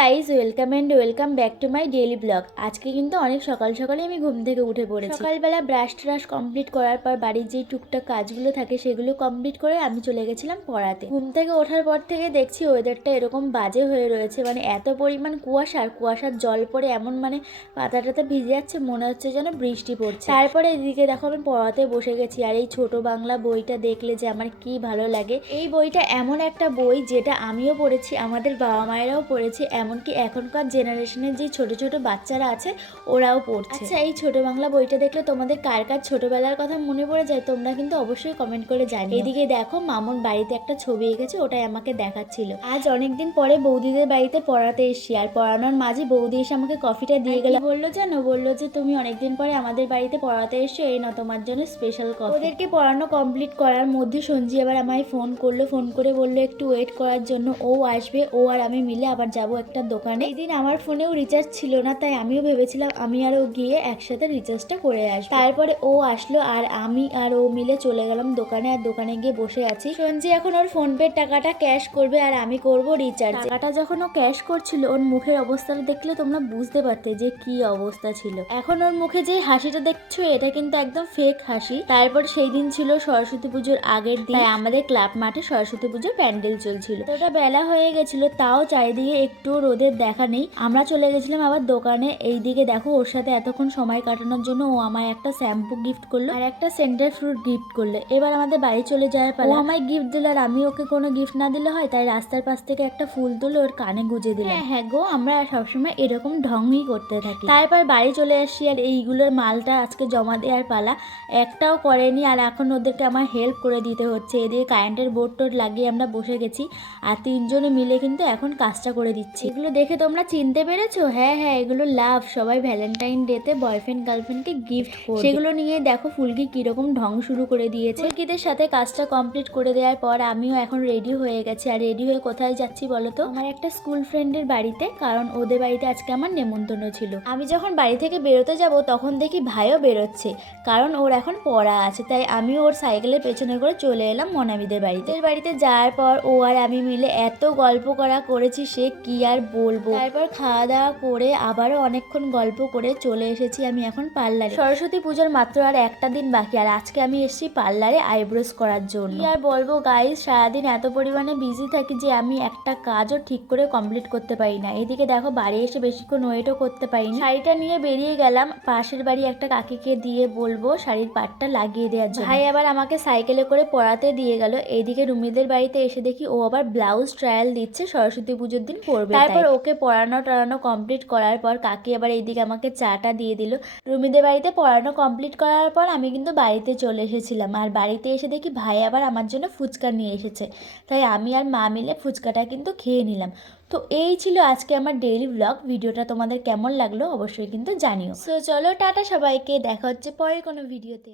Guys, welcome back to my daily blog. আজকে কিন্তু অনেক সকাল সকালে আমি ঘুম থেকে উঠে পড়েছি। সকালবেলা ব্রাশ ট্রাশ কমপ্লিট করার পর বাড়ির যেই টুকটাক কাজগুলো থাকে সেগুলো কমপ্লিট করে আমি চলে গেছিলাম পড়াতে। ঘুম থেকে ওঠার পর থেকে দেখছি ওয়েদারটা এরকম বাজে হয়ে রয়েছে, মানে এত পরিমাণ কুয়াশার জল পড়ে এমন মানে পাতা টাতা ভিজে যাচ্ছে, মনে হচ্ছে যেন বৃষ্টি পড়ছে। তারপরে এদিকে দেখো আমি পড়াতে বসে গেছি, আর এই ছোট বাংলা বইটা দেখলে যে আমার কি ভালো লাগে। এই বইটা এমন একটা বই যেটা আমিও পড়েছি, আমাদের বাবা মায়েরাও পড়েছে, এমনকি এখনকার জেনারেশনের যে ছোট ছোট বাচ্চারা আছে ওরাও পড়ছে। আচ্ছা, এই ছোট বাংলা বইটা দেখলে তোমাদের কার কার ছোটবেলার কথা মনে পড়ে যায় তোমরা কিন্তু অবশ্যই কমেন্ট করে জানিও। এদিকে দেখো মামুন বাড়িতে একটা ছবি এঁকেছে, ওটাই আমাকে দেখাচ্ছিল। আজ অনেকদিন পরে বৌদিদের বাড়িতে পড়াতে এসেছি, আর পড়ানোর মাঝে বৌদি এসে আমাকে কফিটা দিয়ে গেল। বললো জানো, বললো যে তুমি অনেকদিন পরে আমাদের বাড়িতে পড়াতে এসছো, এই না তোমার জন্য স্পেশাল কফি। ওদেরকে পড়ানো কমপ্লিট করার মধ্যে সঞ্জি আবার আমায় ফোন করলো, ফোন করে বললো একটু ওয়েট করার জন্য, ও আসবে, ও আর আমি মিলে আবার যাবো একটা দোকানে। এই দিন আমার ফোনেও রিচার্জ ছিল না, তাই আমিও ভেবেছিলাম আমি আর ও গিয়ে একসাথে রিচার্জটা করে আসবো। তারপরে ও আসলো আর আমি আর ও মিলে চলে গেলাম দোকানে, আর দোকানে গিয়ে বসে আছি। সঞ্জি এখন ওর ফোন পে টাকাটা ক্যাশ করবে আর আমি করব রিচার্জ। টাকাটা যখন ও ক্যাশ করছিল ওর মুখের অবস্থাটা দেখলে তোমরা বুঝতে পারতে যে কি অবস্থা ছিল। এখন ওর মুখে যে হাসিটা দেখছো এটা কিন্তু একদম ফেক হাসি। তারপর সেই দিন ছিল সরস্বতী পুজোর আগের দিন, তাই আমাদের ক্লাব মাঠে সরস্বতী পুজোর প্যান্ডেল চলছিল। তো ওটা বেলা হয়ে গেছিল, তাও চারিদিকে একটু রোদের দেখা নেই। আমরা চলে গেছিলাম আবার দোকানে। এইদিকে দেখো ওর সাথে এতক্ষণ সময় কাটানোর জন্য ও আমায় একটা শ্যাম্পু গিফট করলো আর একটা সেন্টার ফ্রুট গিফট করলো। এবার আমাদের বাড়ি চলে যাওয়ার পালা। ও আমায় গিফট দিল আর আমি ওকে কোনো গিফট না দিলে হয়, তাই রাস্তার পাশ থেকে একটা ফুল তুলে ওর কানে গুঁজে দিলাম। হ্যাঁ গো, আমরা সবসময় এরকম ঢংই করতে থাকি। তারপর বাড়ি চলে আসছি, আর এইগুলোর মালটা আজকে জমা দেওয়ার পালা। একটাও করেনি, আর এখন ওদেরকে আমার হেল্প করে দিতে হচ্ছে। এদিকে কারেন্টের বোর্ড টোড লাগিয়ে আমরা বসে গেছি, আর তিনজনে মিলে কিন্তু এখন কাজটা করে দিচ্ছি। এগুলো দেখে তোমরা চিনতে পেরেছো? হ্যাঁ, এগুলো লাভ। সবাই ভ্যালেন্টাইন ডেতে বয়ফ্রেন্ড গার্লফ্রেন্ডকে গিফট করবে। সেগুলো নিয়ে দেখো ফুলকি কিরকম ঢং শুরু করে দিয়েছে। ফুলকিদের সাথে কাজটা কমপ্লিট করে দেওয়ার পর আমিও এখন রেডি হয়ে গেছি। আর রেডি হয়ে কোথায় যাচ্ছি বলো তো? আমার একটা স্কুল ফ্রেন্ডের বাড়িতে, কারণ ওদের বাড়িতে আজকে আমার নেমন্তন্ন ছিল। আমি যখন বাড়ি থেকে বেরোতে যাব তখন দেখি ভাইও বেরোচ্ছে, কারণ ওর এখন পড়া আছে। তাই আমি ওর সাইকেলের পেছনে করে চলে এলাম মনামিদের বাড়িতে। বাড়িতে যাওয়ার পর ও আর আমি মিলে এত গল্প করেছি সে কি আর বলবো। তারপর খাওয়া দাওয়া করে আবারও অনেকক্ষণ গল্প করে চলে এসেছি আমি এখন পার্লারে। সরস্বতী পুজোর মাত্র আর একটা দিন বাকি, আর আজকে আমি এসেছি পার্লারে আইব্রোস করার জন্য। কি আর বলবো গাইস, সারাদিন এত পরিমাণে বিজি থাকি যে আমি একটা কাজও ঠিক করে কমপ্লিট করতে পারি না। এদিকে দেখো বাড়ি এসে বেশিক্ষণ ওয়েটও করতে পারি না। শাড়িটা নিয়ে বেরিয়ে গেলাম পাশের বাড়ি একটা কাকিকে দিয়ে বলবো শাড়ির পাটটা লাগিয়ে দেওয়ার জন্য। ভাই আবার আমাকে সাইকেলে করে পড়াতে দিয়ে গেল। এইদিকে রুমিদের বাড়িতে এসে দেখি ও আবার ব্লাউজ ট্রায়াল দিচ্ছে, সরস্বতী পুজোর দিন পরবে। তারপর ওকে পড়ানো কমপ্লিট করার পর কাকি আবার এইদিকে আমাকে চাটা দিয়ে দিল। রুমিদের বাড়িতে পড়ানো কমপ্লিট করার পর আমি কিন্তু বাড়িতে চলে এসেছিলাম, আর বাড়িতে এসে দেখি ভাই আবার আমার জন্য ফুচকা নিয়ে এসেছে। তাই আমি আর মা মিলে ফুচকাটা কিন্তু খেয়ে নিলাম। তো এই ছিল আজকে আমার ডেইলি ব্লগ। ভিডিওটা তোমাদের কেমন লাগলো অবশ্যই কিন্তু জানিও। সো চলো টাটা সবাইকে, দেখা হচ্ছে পরে কোনো ভিডিওতে।